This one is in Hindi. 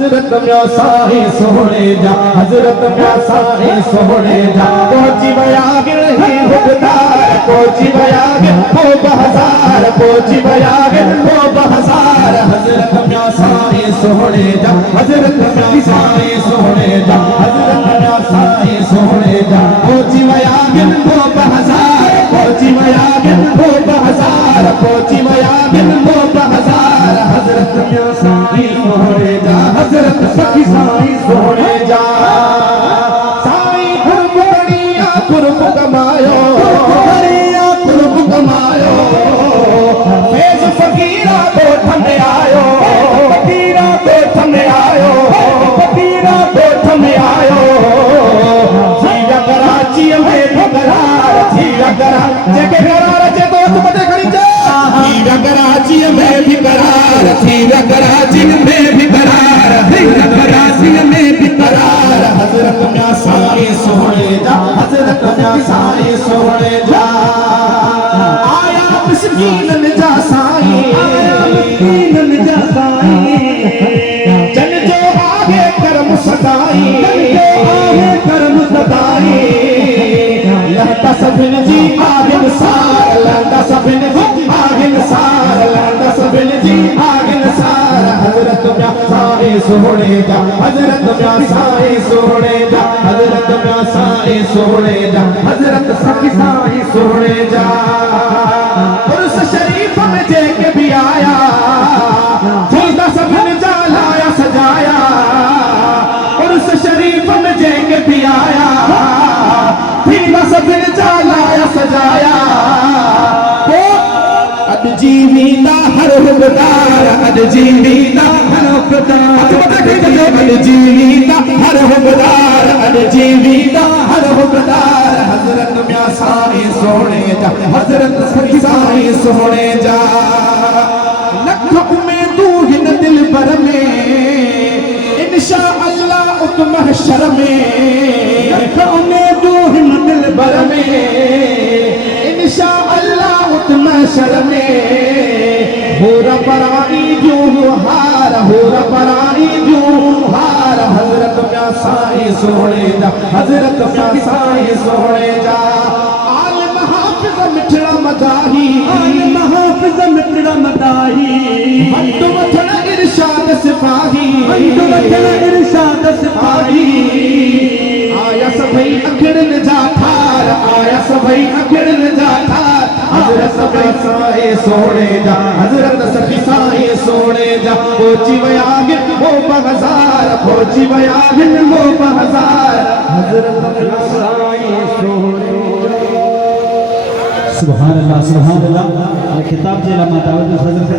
हजरत में साए सोने जा, हजरत में साए सोने जा, पहुंची बयाग ही हुकदार, पहुंची बयाग हो बहजार, पहुंची बयाग हो बहजार। हजरत में साए सोने जा, हजरत में साए सोने जा, हजरत में साए सोने जा, पहुंची बयाग हो बहजार, पहुंची बयाग हो बहजार, पहुंची बयाग हो बहजार। हजरत में साए सोने जा, हजरत सखी साई सोने जा, साई कुर्ब बनिया कुर्ब कमायो, बनिया कुर्ब कमायो, फैज फकीरा तो ठंडे आयो, फकीरा तो ठंडे आयो, फकीरा तो ठंडे आयो। जीरा कराची में भगरार, जीरा करा जगे करार जे दोस्त बटे खड़ी जा, जीरा कराची में भी करार, जीरा कराची में भी करार, जीरा कराची में भी करार। हजरत में साए सोने जा, हजरत में साए सोने जा, आया मिस्कीन जा साई, आया मिस्कीन जा साई, जन जो आगे करम सदाई, जन जो आगे करम सदाई, लहता सबिन जी आगिन सार, लहता सबिन जी आगिन सार, लहता सबिन जी आगिन सार। हजरत में साए सोने जा, हजरत में साए सोने जा, हजरत में साए सोने जा, हजरत सखी साए सोने जा। उर्स शरीफ में जेके भी आया, जीदा सबिन जा लाया सजाया, उर्स शरीफ में जेके भी आया, जीदा सबिन जा लाया सजाया। अद जीवीदा हर हुकदार, अद जीवीदा हर हुकदार, अद जीवीदा हर हुकदार, अद जीवीदा हर हुकदार। हजरत में साए सोने जा, हजरत सखी साए सोने जा, लख में तू हिन दिल भर में, इंशा अल्लाह उत महशर में, लख में तू हिन दिल भर में, इंशा अल्लाह उत महशर में। होरा परानी जो हार, होरा परानी जो हार। हजरत में साए सोने जा, हजरत में साए सोने जा, आलिम हाफिज मिठड़ा मदाही, आलिम हाफिज मिठड़ा मदाही, हंडु वठण इरशाद सिपाही, हंडु वठण इरशाद सिपाही। आया सभई अखिड़न जा ठार, आया सभई अखिड़न जा ठार। हजरत सखी साए सोने जा, हजरत सखी साए सोने जा, पहुंची बयाग हो बहजार, पहुंची बयाग हो बहजार। हजरत साए सोने जा। सुभान अल्लाह, सुभान अल्लाह। खिताब जे लमा दाऊद हजरत